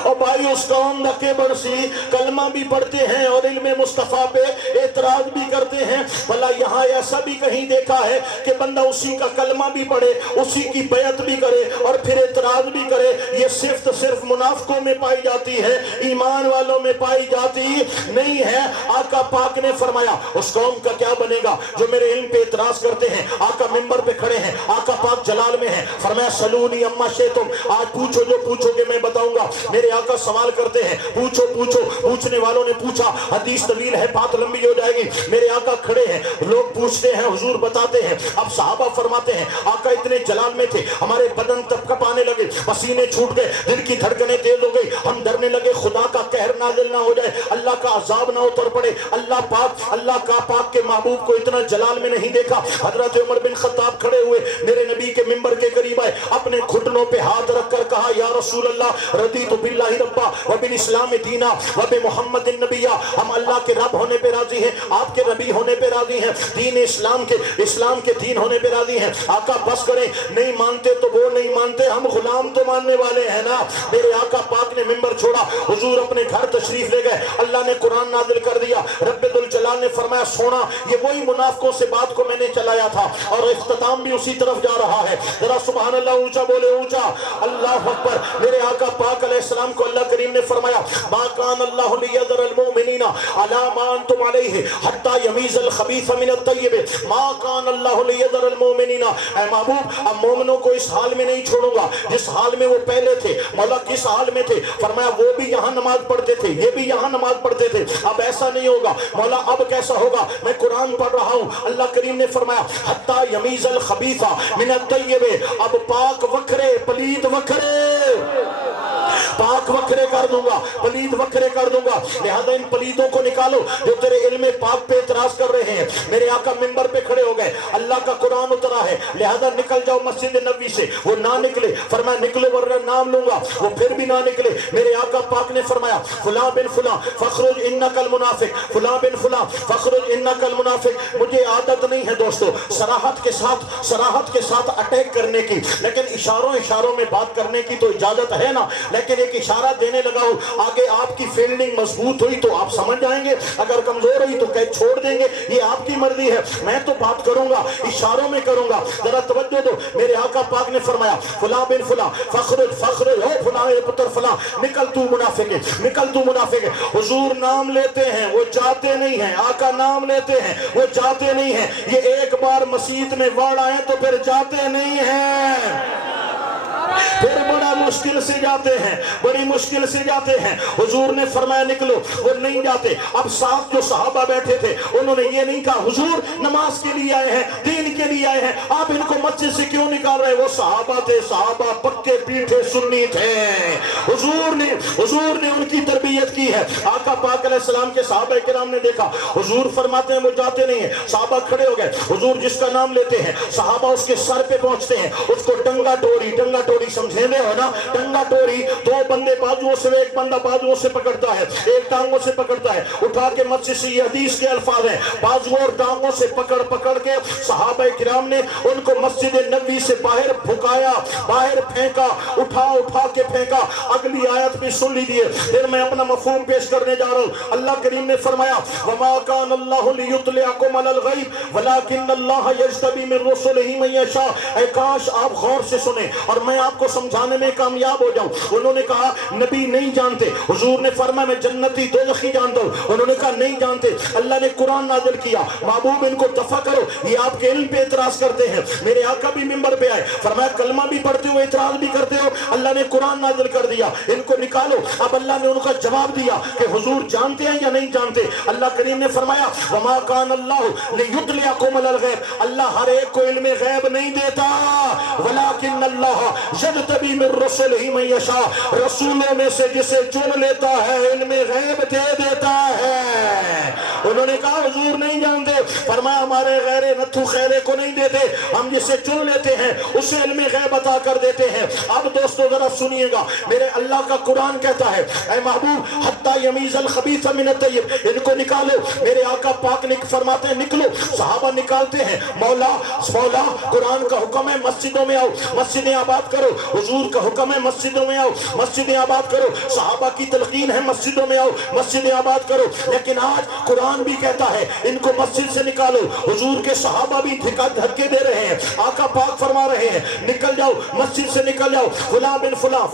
اور بھائی اس قوم دا کے بڑھ سی کلمہ بھی پڑھتے ہیں اور علم مصطفیٰ پہ اعتراض بھی کرتے ہیں۔ بھلا یہاں ایسا بھی کہیں دیکھا ہے کہ بندہ اسی کا کلمہ بھی پڑھے، اسی کی بیعت بھی کرے اور پھر اعتراض بھی کرے؟ یہ صرف منافقوں میں پائی جاتی ہے، ایمان والوں میں پائی جاتی نہیں ہے۔ آقا پاک نے فرمایا اس قوم کا کیا بنے گا جو میرے علم پہ اعتراض کرتے ہیں۔ آقا منبر پہ کھڑے ہیں، آقا پاک جلال میں ہیں، فرمایا سلونی اما شیتم، آج پوچھو جو پوچھو گے میں بتاؤں گا۔ میرے آقا سوال کرتے ہیں، پوچھو پوچھو، پوچھنے والوں نے پوچھا، حدیث طویل ہے، بات لمبی ہو جائے گی۔ میرے آقا کھڑے ہیں، لوگ پوچھتے ہیں، حضور بتاتے ہیں۔ اب صحابہ فرماتے ہیں آقا اتنے جلال میں تھے، ہمارے بدن تب کپانے لگے، پسینے چھوٹ گئے، دل کی دھڑکنیں تیز ہو گئی، ہم ڈرنے لگے خدا کا قہر نازل نہ ہو جائے، اللہ کا عذاب نہ اتر پڑے۔ اللہ کا پاک کے محبوب کو اتنا جلال میں نہیں دیکھا۔ حضرت عمر بن خطاب کھڑے ہوئے، میرے نبی کے منبر کے قریب آئے، اپنے گھٹنوں پہ ہاتھ رکھ کر کہا یا رسول اللہ رضیت باللہ ربا وبالاسلام دینا وبمحمد النبی، ہم اللہ کے رب ہونے پہ راضی ہیں، آپ کے نبی ہونے پہ راضی ہیں، دین اسلام کے دین ہونے پہ راضی ہیں۔ آقا بس کریں، نہیں مانتے تو وہ نہیں مانتے، ہم غلام تو ماننے والے ہیں نا۔ میرے آقا پاک نے منبر چھوڑا، حضور اپنے گھر تشریف لے گئے، اللہ نے قرآن نازل کر دیا۔ رب ذوالجلال نے فرمایا سونا یہ وہی منافقوں سے بات کو میں نے چلایا تھا اور اختتام بھی اسی طرف جا رہا ہے۔ ذرا سبحان اللہ اونچا بولے، اونچا اللہ اکبر۔ میرے آقا پاک علیہ السلام کو اللہ کریم نے فرمایا ما کان اللہ لیذر المؤمنین علی ما انتم علیہ حتی یمیز الخبیث من الطیب، ما کان اللہ لیذر المؤمنین، اے محبوب اب مومنوں کو اس حال میں نہیں چھوڑوں گا جس حال میں وہ پہلے تھے۔ مولا کس حال میں تھے؟ فرمایا وہ بھی یہاں نماز پڑھتے تھے، یہ بھی یہاں نماز پڑھتے تھے، اب ایسا نہیں ہوگا۔ مولا اب کیسا ہوگا؟ میں قرآن پڑھ رہا ہوں، اللہ کریم نے فرمایا حتی یمیز الخبیث من الطیب، اب پاک وکھرے پلید وکھرے، پاک وکھرے کر دوں گا، پلید وکھرے کر دوں گا، لہذا ان پلیدوں کو نکالو جو تیرے علم پاک پہ اعتراض کر رہے ہیں۔ میرے آقا منبر پہ کھڑے ہو گئے، اللہ کا قرآن اترا ہے، لہذا نکل جاؤ مسجد نبوی سے۔ وہ نہ نکلے، فرمایا نکلو ورنہ نام لوں گا، وہ پھر بھی نہ نکلے۔ میرے آقا پاک نے فرمایا فلاں بن فلاں فخرج انک المنافق، فلاں بن فلاں فخرج انک المنافق۔ مجھے عادت نہیں ہے دوستو صراحت کے ساتھ اٹیک کرنے کی، لیکن اشاروں میں بات کرنے کی تو اجازت ہے نا، لیکن ایک اشارہ دینے لگا ہوں، آگے آپ کی فیلڈنگ مضبوط ہوئی تو آپ سمجھ جائیں گے، اگر کمزور ہوئی تو کہہ چھوڑ دیں گے، یہ آپ کی مرضی ہے۔ میں تو بات کروں گا، اشاروں میں کروں گا، ذرا توجہ دو۔ میرے آقا پاک نے فرمایا فلاں بن فلاں فخرج ہو فلاں پتر فلاں، نکل تو منافق ہے، نکل تو منافق ہے۔ حضور نام لیتے ہیں وہ جاتے نہیں ہیں، آقا نام لیتے ہیں وہ جاتے نہیں ہیں، یہ ایک بار مسجد میں واڑ آئے تو پھر جاتے نہیں ہیں، پھر بڑا مشکل سے جاتے ہیں, بڑی مشکل سے جاتے ہیں. حضور نے فرمایا نکلو, وہ نہیں جاتے. اب ساتھ جو صحابہ بیٹھے تھے انہوں نے یہ نہیں کہا حضور نماز کے لیے آئے ہیں, دین کے لیے آئے ہیں, آپ ان کو مسجد سے کیوں نکال رہے؟ وہ صحابہ تھے, صحابہ پکے پیٹھے سنی تھے. حضور نے ان کی تربیت کی ہے. آقا پاک علیہ السلام کے صحابہ کرام نے دیکھا حضور فرماتے ہیں وہ جاتے نہیں ہیں. صحابہ کھڑے ہو گئے, حضور جس کا نام لیتے ہیں صحابہ اس کے سر پہ پہنچتے ہیں, اس کو ٹنگا ٹوری سمجھے ہو نا, ٹنگا ٹوری, دو بندے بازوؤں سے, ایک بندہ بازوؤں سے پکڑتا ہے, ایک ٹانگوں سے پکڑتا ہے, اٹھا کے مسجد سے, یہ حدیث کے الفاظ ہیں, بازوؤں اور ٹانگوں سے پکڑ کے صحابہ کرام نے ان کو مسجد نبوی سے باہر پھکایا, باہر پھینکا, اٹھا کے پھینکا. اگلی آیت بھی سن لیجیے, پھر میں اپنا مفہوم پیش کرنے جا رہا ہوں. اللہ کریم نے فرمایا وَمَا كَانَ اللَّهُ لِيُطْلِعَكُمْ عَلَى الْغَيْبِ وَلَكِنَّ اللَّهَ يَجْتَبِي مِن رُّسُلِهِ مَن يَشَاءُ. اے کاش آپ غور سے سنیں اور میں آپ کو سمجھانے میں کامیاب ہو جاؤں. انہوں نے کہا نبی نہیں جانتے. حضور نے فرمایا میں جنتی دوزخی جانتا ہوں. انہوں نے کہا نہیں جانتے. اللہ نے قرآن نازل کیا, محبوب ان کو دفع کرو, یہ آپ کے علم پہ اعتراض کرتے ہیں. میرے آقا بھی منبر پہ آئے, فرمایا کلمہ بھی پڑھتے ہو, اعتراض بھی کرتے ہو, اللہ نے قرآن نازل کر دیا, ان کو نکالو. اب اللہ نے ان کا جواب دیا کہ حضور جانتے ہیں یا نہیں جانتے. اللہ کریم نے فرمایا وَمَا كَانَ اللَّهُ لِيُطْلِعَكُمْ عَلَى الْغَيْبِ. اللہ ہر ایک کو علم غیب نہیں دیتا, وَلَكِنَّ اللَّهَ يَجْتَبِي مِن رُّسُلِهِ مَن يَشَاءُ. رسولوں میں سے جسے چن لیتا ہے علم غیب دے دیتا ہے. انہوں نے کہا حضور نہیں جانتے. فرمایا ہمارے غیر نتھو خیرے کو نہیں دیتے, ہم جسے چن لیتے ہیں اسے علم غیب عطا کر دیتے ہیں. اب دوستو ذرا سنیے گا, میرے اللہ کا قرآن کہتا ہے اے محبوب حتی یمیز الخبیث من الطیب, ان کو نکالو. میرے آقا پاک نے فرماتے ہیں نکلو. صحابہ نکالتے ہیں, مولا قرآن کا حکم ہے مسجدوں میں آؤ, مسجدیں آباد کرو. حضور کا حکم ہے مسجدوں میں آؤ, مسجدیں آباد کرو. صحابہ کی تلقین ہے مسجدوں میں آؤ, مسجدیں آباد کرو. لیکن آج قرآن بھی کہتا ہے ان کو مسجد سے نکالو. حضور کے صحابہ بھی دھکے دے رہے ہیں. آقا پاک فرما رہے ہیں نکل جاؤ, مسجد سے نکل جاؤ. فلاں بن فلاں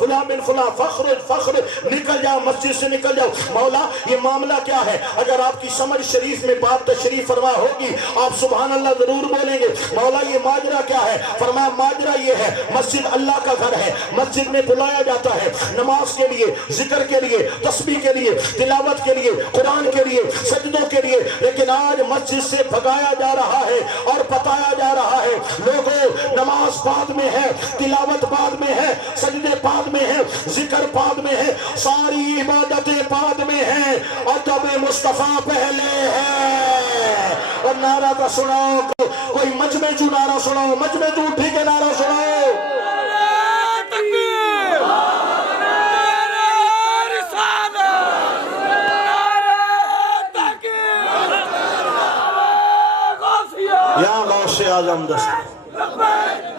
فخر نکل جاؤ, مسجد سے نکل جاؤ. مولا یہ معاملہ کیا ہے؟ اگر آپ کی سمجھ شریف میں بات تشریف فرما ہوگی آپ سبحان اللہ ضرور بولیں گے. مولا یہ ماجرا کیا ہے؟ فرمایا ماجرا یہ ہے مسجد اللہ کا گھر ہے, مسجد میں بلایا جاتا ہے نماز کے لیے, ذکر کے لیے, تسبیح کے لیے, تلاوت کے لیے, قرآن کے لیے, سجدوں کے لیے. لیکن آج مسجد سے بھگایا جا رہا ہے اور بتایا جا رہا ہے لوگوں نماز بعد میں ہے, تلاوت بعد میں ہے, سجدے بعد میں ہے, ذکر بعد میں ہے, ساری عبادتیں بعد میں ہیں, ادب مصطفیٰ پہلے ہے. اور نعرہ کا سناؤ, کوئی مجمع جو نعرہ سناؤ, مجمع جو اٹھی کے نعرہ سناؤ. یا غوث اعظم دست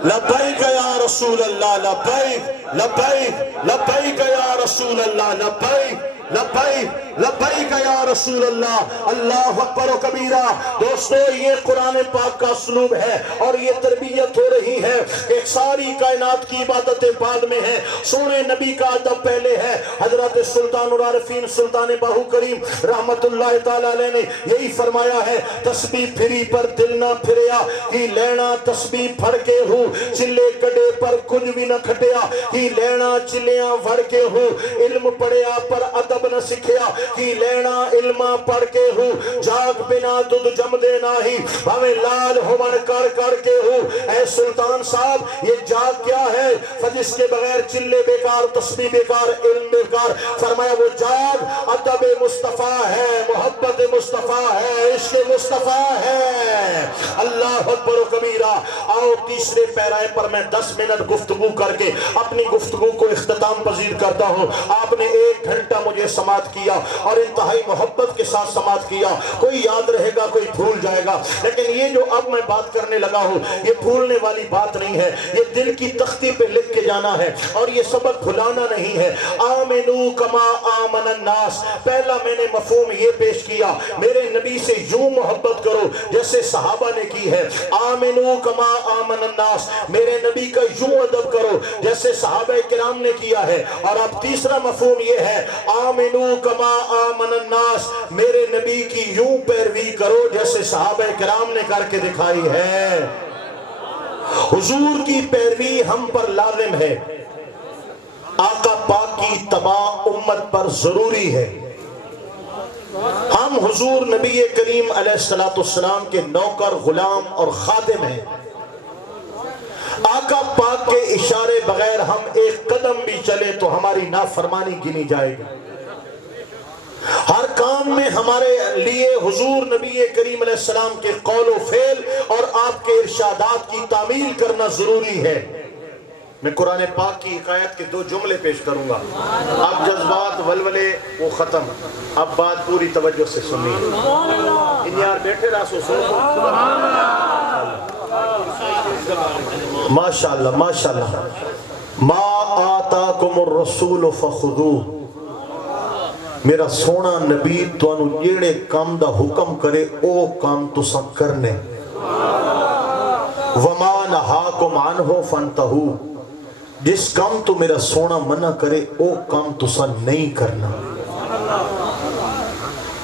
لبیک یا رسول اللہ, لبیک لبیک لبیک یا رسول اللہ, لبیک لبیک لبیک یا رسول اللہ. اللہ اکبر و کبیرہ. دوستو یہ قرآن پاک کا اسلوب ہے اور یہ تربیت ہو رہی ہے. ایک ساری کائنات کی عبادتیں بعد میں ہیں, سونے نبی کا ادب پہلے ہے. حضرت سلطان العارفین سلطان باہو کریم رحمت اللہ تعالیٰ علیہ نے یہی فرمایا ہے تسبیح پھری پر دل نہ پھریا, ہی لینا تسبیح پھڑ کے ہوں, چلے کڈے پر کچھ بھی نہ کھٹیا, ہی لینا چلیاں وڑ کے ہوں, علم پڑھیا پر ادب نہ سکھیا, کی لینا علمہ پڑھ کے ہوں, جاگ بنا دودھ جم دینا ہی, ہمیں لال ہومن کر کے ہوں. اے سلطان صاحب یہ جاگ کیا ہے؟ فجس کے بغیر چلے بیکار, تسبیح بیکار, علم بیکار. فرمایا وہ جاگ ادب مصطفیٰ ہے, محبت مصطفیٰ ہے, عشق مصطفیٰ ہے. اللہ اکبر و کبیرہ. آؤ تیسرے پیرائے پر میں 10 منٹ گفتگو کر کے اپنی گفتگو کو اختتام پذیر کرتا ہوں. آپ نے 1 گھنٹہ مجھے سماعت کیا اور انتہائی محبت کے ساتھ سماعت کیا. کوئی یاد رہے گا, کوئی بھول جائے گا, لیکن یہ جو اب میں بات کرنے لگا ہوں یہ بھولنے والی بات نہیں ہے, یہ دل کی تختی پہ لکھ کے جانا ہے اور یہ سبق بھلانا نہیں ہے. آمنو کما آمن الناس, پہلا میں نے مفہوم یہ پیش کیا میرے نبی سے یوں محبت کرو جیسے صحابہ نے کی ہے. آمنو کما آمن الناس, میرے نبی کا یوں ادب کرو جیسے صحابہ کرام نے کیا ہے. اور اب تیسرا مفہوم یہ ہے آمنو کما آمن الناس, میرے نبی کی یوں پیروی کرو جیسے صحابہ کرام نے کر کے دکھائی ہے. حضور کی پیروی ہم پر لازم ہے. کی تباہ امت پر ضروری ہے۔ ہم حضور نبی کریم علیہ السلام کے نوکر، غلام اور خادم ہیں۔ آقا پاک کے اشارے بغیر ہم ایک قدم بھی چلے تو ہماری نافرمانی گنی جائے گی۔ ہر کام میں ہمارے لیے حضور نبی کریم علیہ السلام کے قول و فعل اور آپ کے ارشادات کی تعمیل کرنا ضروری ہے۔ میں قرآن پاک کی حکایت کے 2 جملے پیش کروں گا۔ اب جذبات ولولے وہ ختم، اب بات پوری توجہ سے سنی۔ ان یار بیٹھے راسو سو ماشاءاللہ ماشاءاللہ۔ ما آتاکم الرسول فخذوہ، میرا سونا نبی تانوں جیڑے کام دا حکم کرے او کام تساں کرنے۔ وما نہاکم عنہ فانتہوا، جس کام تو میرا سونا منع کرے او کام تساں نہیں کرنا۔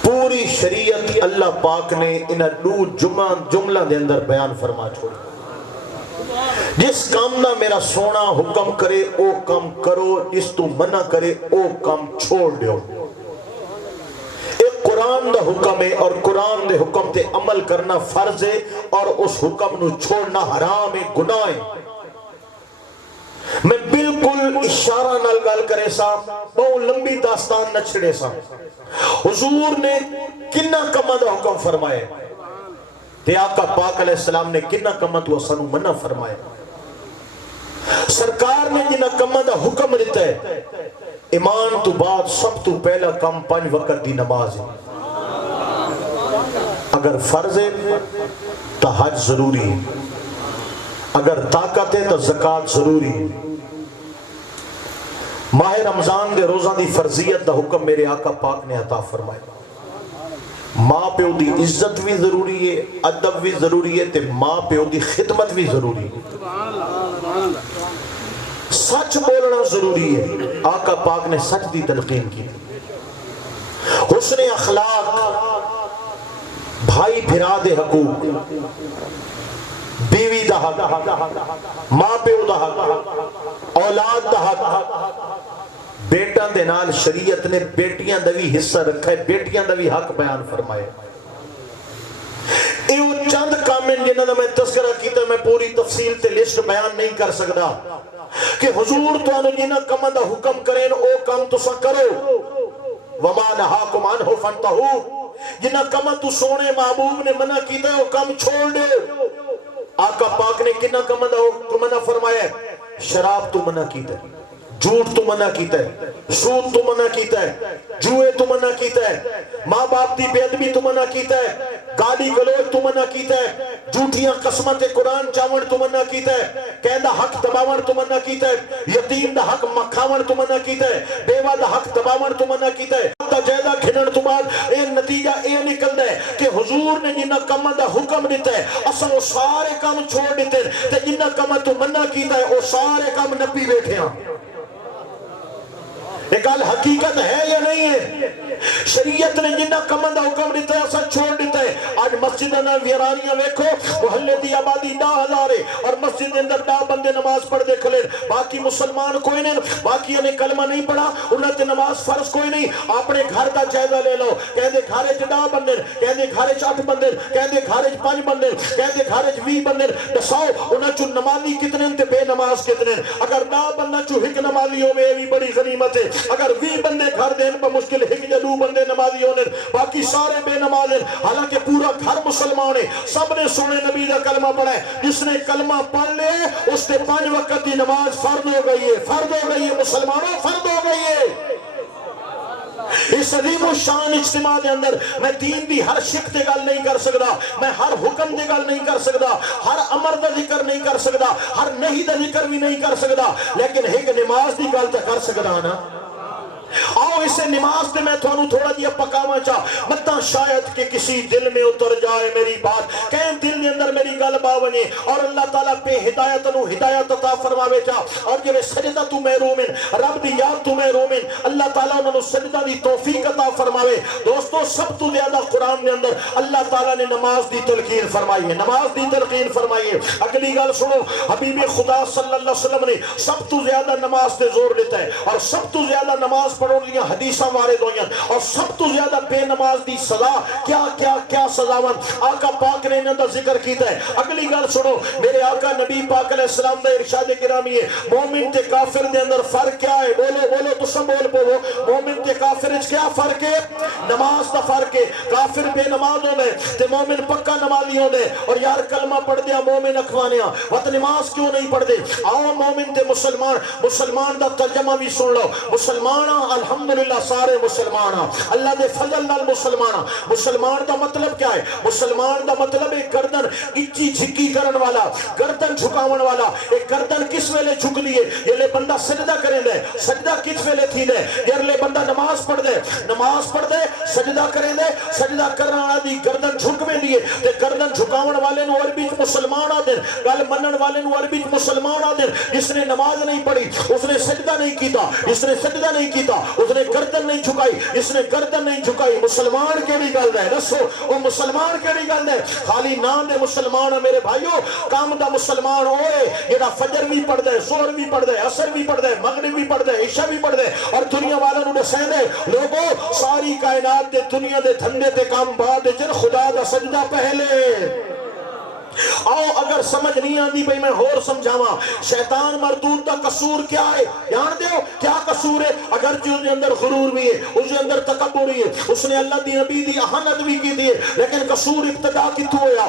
پوری شریعت اللہ پاک نے انہاں 2 جملہ دے اندر بیان فرما چھوڑی۔ جس کام نہ میرا سونا حکم کرے او کام کرو، جس تو منع کرے او کام چھوڑ دیو۔ ایک قرآن دا حکم ہے اور قرآن دے حکم تے عمل کرنا فرض ہے، اور اس حکم نو چھوڑنا حرام ہے، گناہ ہے۔ میں بالکل اشارہ نال گل کرے سا، بہت لمبی داستان نہ چھڑے سا۔ حضور نے کنہ کمہ دا حکم فرمائے تے آقا پاک علیہ السلام نے کنہ کمہ تو اسانو منع فرمائے۔ سرکار نے جنہ کمہ دا حکم دیتا ہے، ایمان تو بعد سب تو پہلا کم 5 وقت دی نماز ہے۔ اگر فرض ہے تو حج ضروری ہے، اگر طاقت ہے تو زکاة ضروری ہے۔ ماہ رمضان دے روزہ دی فرضیت دا حکم میرے آقا پاک نے عطا فرمایا۔ ماں پیو دی عزت بھی ضروری ہے، ادب بھی ضروری ہے، تے ماں پیو دی خدمت بھی ضروری ہے۔ سچ بولنا ضروری ہے، آقا پاک نے سچ دی تلقین کی۔ حسن اخلاق، بھائی بھرا دے حقوق، بیوی دا حق، ماں پیو دا حق، اولاد دا حق، بیٹاں دے نال شریعت نے بیٹیاں دا بھی حصہ رکھا ہے، بیٹیاں دا بھی حق بیان فرمائے۔ ایو چند کامن جنہاں دا میں تذکرہ کیتا، میں پوری تفصیل تے لسٹ بیان نہیں کر سکتا کہ حضور تو انہوں جنہاں کامن دا حکم کریں او کام تو سا کرو۔ وما نہاکم عنہ فانتہوا، جنہاں کامن تو سونے محبوب نے منع کیتا ہے او کام چھوڑ دے۔ آقا پاک نے کنہ کامن دا منع فرمایا، شراب تو منع کیتا ہے، جھوٹ تو منع کیتا ہے، سود تو منع کیتا ہے، جوئے تو منع کیتا ہے، ماں باپ دی بے ادبی تو منع کیتا ہے، گالی گلوچ تو منع کیتا ہے، جھوٹیاں قسمت قرآن چاون تو منع کیتا ہے، کہندہ حق دباون تو منع کیتا ہے، یتیم دا حق مکھاون تو منع کیتا ہے، بیوہ دا حق دباون تو منع کیتا ہے۔ دا جائدہ کھنن تو بعد ایک نتیجہ اے نکل دے کہ حضور نے جنہ کم دا حکم دیتا ہے اصلا وہ سارے کام چھوڑ دیتے ہیں، تے جنہ کم تو منع کیتا ہے وہ سارے کام نپی بیٹھے ہیں۔ ایک حقیقت ہے یا نہیں ہے؟ شریعت نے جنہ کمندہ حکم دیتا ہے اسا چھوڑ دیتا ہے۔ آج مسجد نہ ویرانیاں ویکھو، محلے دی آبادی 10,000 ہے اور مسجد اندر 10 بندے نماز پڑھ دے کھلے، باقی مسلمان کوئی نہیں، باقی انہیں کلمہ نہیں پڑھا، انہیں تے نماز فرض کوئی نہیں۔ اپنے گھر دا جائزہ لے لو، کہندے گھارے 10 بندے، کہندے گھارے 8 بندے، کہندے گھارے 5 بندے، کہندے گھارے 20 بندے، دساؤ انہیں چو نمازی کتنے تے بے نماز کتنے؟ اگر 10 بندہ چو ہک نمازی ہو میں بھی بڑی غنیمت ہے، اگر 20 بندے گھر دین پر مشکل ہک جلو بندے نمازی ہونے، باقی سارے بے نماز ہیں، حالانکہ پورا گھر مسلمان ہے، سب نے سونے نبی دا کلمہ پڑھا ہے۔ جس نے کلمہ پڑھ لے اس نے 5 وقت دی نماز فرض ہو گئی ہے، فرض ہو گئی ہے، مسلمانوں فرض ہو گئی ہے۔ اس عظیم و شان اجتماع دے اندر میں دین دی ہر شک تے گل نہیں کر سکتا، میں ہر حکم دے گل نہیں کر سکتا، ہر امر دا ذکر نہیں کر سکتا، ہر نہیں دا ذکر بھی نہیں کر سکتا، لیکن ایک نماز دی گل تے کر سکتا نا۔ آؤ اسے نماز دے میں تھانو تھوڑا جیا پکاوا چاہ متا شاید کہ کسی دل میں اتر جائے میری بات کہیں دل دے اندر میری گل باونے اور اللہ تعالیٰ پہ ہدایت نو ہدایت عطا فرماوے چاہ اور جب سجدہ تو محرومن رب دی یاد تو محرومن اللہ تعالیٰ انہوں سجدہ دی توفیق عطا فرماوے دوستو سب تو زیادہ قرآن دے اندر اللہ تعالیٰ نے نماز دی تلقین فرمائی ہے نماز دی تلقین فرمائی ہے اگلی گل سنو حبیب خدا صلی اللہ علیہ وسلم نے سب تو زیادہ نماز دے زور دیتا ہے اور سب تو زیادہ نماز پڑھو لیا حدیثہ وارد ہوئی اور سب تو زیادہ بے نماز دی سزا کیا سزاون آقا پاک نے انہوں دا ذکر کیتا ہے اگلی گل سنو میرے آقا نبی پاک علیہ السلام دا ارشاد کرامی ہے مومن تے کافر دے اندر فرق کیا ہے بولو تو سب بول پو مومن تے کافر کیا فرق ہے نماز دا فرق ہے کافر بے نماز ہونے تے مومن پکا نمازی ہونے اور یار کلمہ پڑھ دیا مومن اکھوانیا وقت نماز کیوں نہیں پڑھ دے آؤ مومن تے مسلمان دا ترجمہ بھی سن لو مسلمان الحمدللہ سارے مسلمان اللہ دے فضل نال مسلمان دا مطلب کیا ہے مسلمان دا مطلب ایک گردن اچھی جھکی کرن والا گردن جھکاون والا ایک گردن کس ویلے جھک لیے یہ لے بندہ سجدہ کریں دے سجدہ کس ویلے تھی دے یہ لے بندہ نماز پڑھ دے سجدہ کریں دے سجدہ کرنا والا دی گردن جھکویں دیئے تے گردن جھکاون والے نو عربی مسلمان آدھر گل منن والے نو عربی مسلمان آدھر جس نے نماز نہیں پڑھی اس نے سجدہ نہیں کیتا اس نے گردن نہیں جھکائی اس نے گردن نہیں جھکائی مسلمان کے بھی گل ہے دسو وہ مسلمان کے بھی گل ہے خالی نام دے مسلمان میرے بھائیو کام دا مسلمان ہوئے یہ فجر بھی پڑھ دے زہر بھی پڑھ دے عصر بھی پڑھ دے مغرب بھی پڑھ دے عشاء بھی پڑھ دے اور دنیا والوں نے سہ دے لوگوں ساری کائنات دے دنیا دے دھندے تے کام بعد جن خدا دا سجدہ پہلے آؤ اگر سمجھ نہیں آندی بھئی میں اور سمجھاواں شیطان مردود دا قصور کیا ہے جان دیو کیا قصور ہے اگر جو اندر غرور بھی ہے اس کے اندر تکبر بھی ہے اس نے اللہ دی نبی دی احانت بھی کی دی ہے لیکن قصور ابتدا کی تو ہویا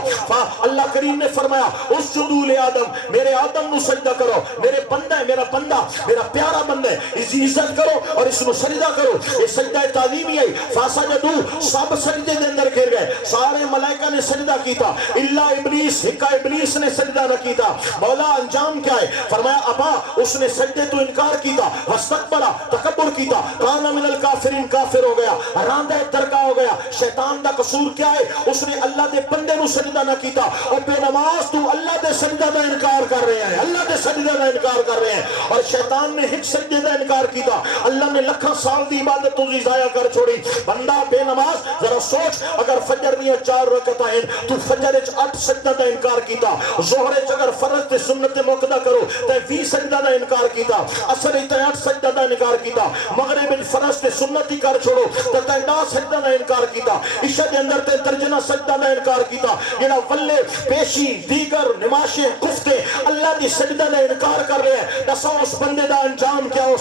اللہ کریم نے فرمایا اسجدوا لآدم میرے آدم نو سجدہ کرو میرے بندہ ہے میرا پیارا بندہ ہے اس کی عزت کرو اور اس نو سجدہ کرو یہ سجدہ تعظیمی ہے فاسجدوا سب سجدے دے اندر گھر گئے سارے ملائکہ نے سجدہ کیتا الا ابلیس نے سجدہ نہ کیتا مولا انجام کیا ہے فرمایا ابا اس نے سجدے تو انکار کیتا واستکبرا تکبر کیتا کان من الکافرین کافر ہو گیا راندہ درگاہ ہو گیا شیطان دا قصور کیا ہے اس نے اللہ دے بندے نو سجدہ نہ کیتا اور بے نماز تو اللہ دے سجدہ دا انکار کر رہے ہیں اللہ دے سجدہ دا انکار کر رہے ہیں اور شیطان نے ہک سجدے دا انکار کیتا اللہ نے لکھاں سال دی عبادت تو ضائع کر چھوڑی بندہ بے نماز ذرا سوچ اگر فجر دیاں 4 رکعتاں ہیں تو فجر وچ 8 سجدہ دا انکار کیتا ظہر وچ اگر فرض تے سنت موقع کرو تے 20 سجدہ دا انکار کیتا عصر وچ 8 سجدہ دا انکار کیتا مغرب وچ فرض تے سنت ہی کر چھوڑو تے 10 سجدہ دا انکار کیتا عشاء دے اندر تے درجنہ سجدہ دا انکار کیتا جڑا ولے پیشی دیگر نماشیں کفتے اللہ دی سجدہ دا انکار کر رہے ہیں دسو اس بندے دا انجام کیا ہو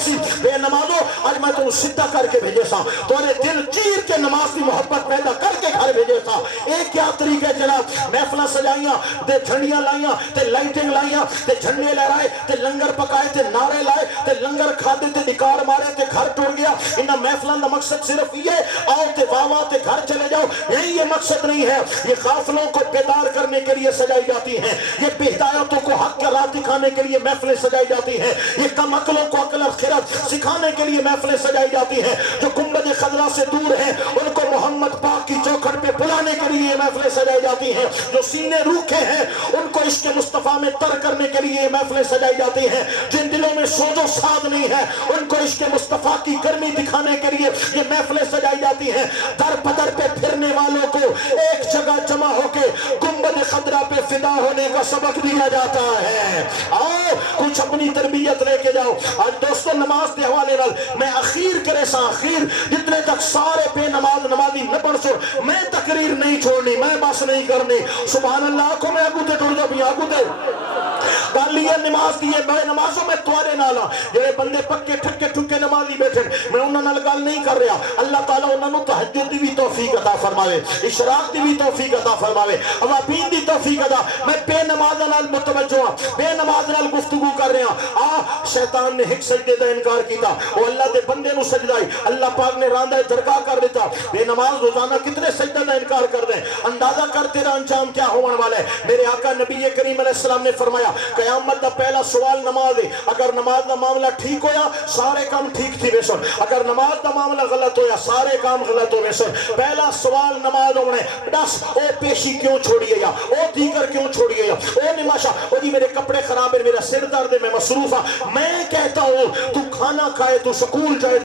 سی بے نمازو آج میں تو سدھا کر کے بھیجے سا تو نے دل چیر کے نماز کی محبت پیدا کر کے گھر بھیجے سا ایک کیا طریقہ جناب محفلہ سجائیاں تے جھنڈیاں لائیاں تے لائٹنگ لائیاں تے جھنڈے لہرائے تے لنگر پکائے تے نعرے لائے تے لنگر کھادے تے نکار مارے تے گھر ٹوڑ گیا انہا محفلہ دا مقصد صرف یہ آؤ تے واوا تے گھر چلے جاؤ یہی یہ مقصد نہیں ہے یہ غافلوں کو بیدار کرنے کے لیے سجائی جاتی ہیں یہ بے ہدایتوں کو حق کے راہ دکھانے کے لیے محفلیں سجائی جاتی ہیں یہ کم عقلوں کو عقل خیرت سکھانے کے لیے محفلیں سجائی جاتی ہیں جو گنبد خضرا سے دور ہیں ان کو محمد پاک کی چوکھٹ پہ بلانے کے لیے محفلیں سجائی جاتی ہیں جو سینے روکھے ہیں ان کو عشق مصطفیٰ میں تر کرنے کے لیے محفلیں سجائی جاتی ہیں جن دلوں میں سوز و ساد نہیں ہے ان کو عشق مصطفیٰ کی گرمی دکھانے کے لیے یہ محفلیں سجائی جاتی ہیں در بدر پہ پھرنے والوں کو ایک جگہ جمع ہو کے گنبد خضرا پہ فدا ہونے کا سبق دیا جاتا ہے آؤ کچھ اپنی تربیت لے کے جاؤ آج دوستو نماز دے حوالے نال میں اخیر کرے سا اخیر جتنے تک سارے بے نمازی نہ پڑھ سو میں تقریر نہیں چھوڑنی میں بس نہیں کرنی سبحان اللہ کو میں آگو تے ٹوڑ جا بھی آگو تے گالیاں نماز دیئے بے نمازوں میں توارے نالا جڑے بندے پکے ٹھکے ٹھکے نماز نمازی بیٹھے میں انہاں نال گل نہیں کر رہا اللہ تعالیٰ انہاں نو تہجد دی بھی توفیق عطا فرماوے اشراق دی بھی توفیق عطا فرماوے اوابین دی توفیق عطا میں بے نماز نال متوجہ ہاں بے نماز نال گفتگو کر رہا شیطان نے ایک سجدے دا انکار کیتا وہ اللہ دے بندے نو سجدائی اللہ پاک نے راندہ درگاہ کر دیتا بے نماز روزانہ کتنے سجدہ دا انکار کر دیں اندازہ کر تیرا انجام کیا ہونے والا ہے میرے آقا نبی کریم علیہ السلام نے فرمایا قیامت دا پہلا سوال نماز ہے اگر نماز دا معاملہ ٹھیک ہویا سارے کام ٹھیک تھی بسن اگر نماز دا معاملہ غلط ہویا سارے کام غلط ہو بسن پہلا سوال نماز ہونے دس او پیشی کیوں چھوڑیے یا او دیگر کیوں چھوڑیے یا او نماشا او جی میرے کپڑے خراب ہے میرا سر درد ہے میں مصروف ہاں میں کہتا ہوں تو کھانا کھائے تو سکول جائے